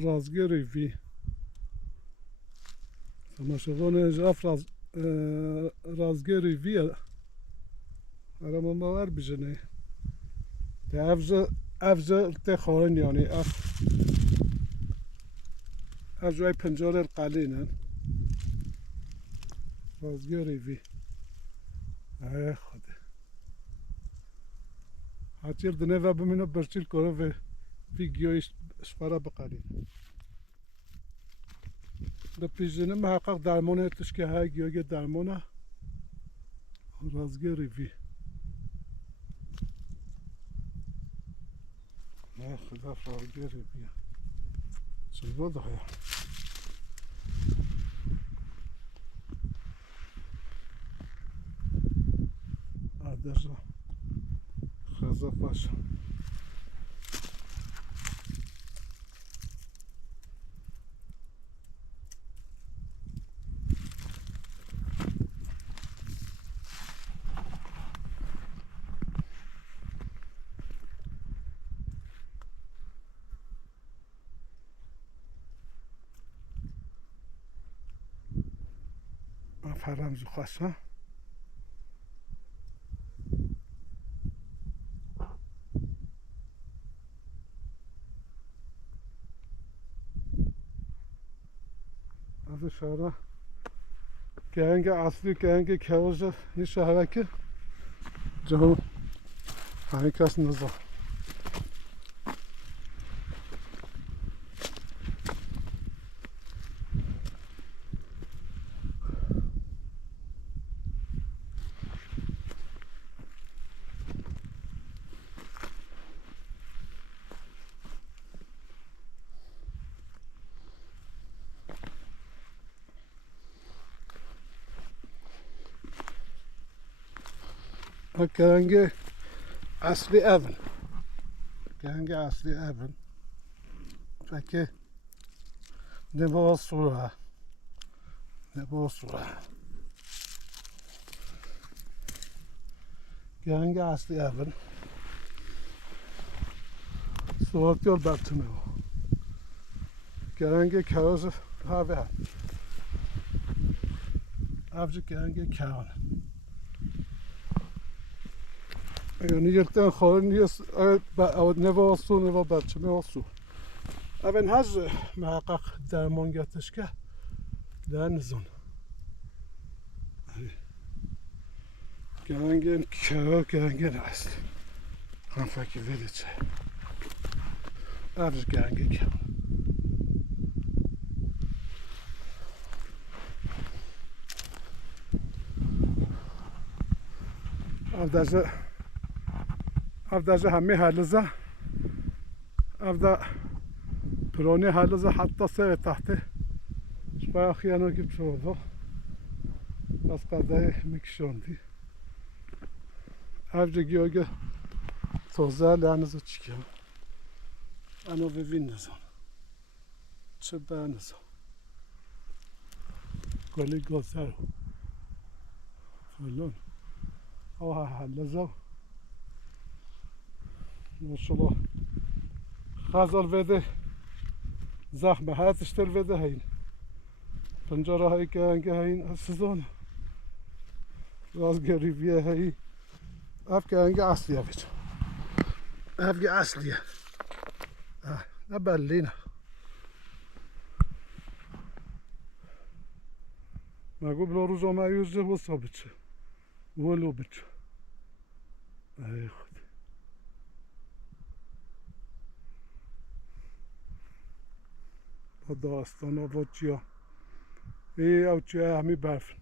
رازگری وی تماشاگان جاف رازگری وی هر من باور بجنه ده افز تخارن یعنی افزای پنجره قلینن رازگری وی ای خدا هاتیر دنه و بمینو برچیل کنه و ویگیویش شپارا بقلین ده پیجنه محقق درمانه تشکه های گیوگه درمانه رازگری وی نه خدا رازگری وی چه بود های آدرجا خزا پاشا فرام زو خاصة هذا شارع كهنگ اصلی كهنگ كهوزه این شهره که جهان همه کس نزا كهنگ اصلی اون كهنگ اصلی اون فکر نباز سوره كهنگ اصلی اون سوالت یول برتمه كهنگ کهوز هاوی هم افجه كهنگ کهان یعنی یکتن خواهی نیست نباز سو نباز برچمه سو اون هز محقق درمانگتش که در نزون گرنگین که گرنگین هست هم فکر ویده چه افز گرنگین که افدازه همه حلزه افدا پرونی حلزه حتی سه تحته شبای خیانو که بشوزه بس قده میکشوندی افجه گیوگه توزه لعنزه چیکم انا ببین نزان چه به نزان گلی گذر فلان اوه حلزه ماشالله خزال وده زخم هاتشتر وده هین پنجره هایی که هنگه هین سزانه رازگری بیه هایی اف که هنگه اصلیه بید اف که اصلیه نه بلینه مگو بلا روزا مایوزه و ثابت شه ولو بید ای خود با داستان و با چیا ای او چیا همی برفن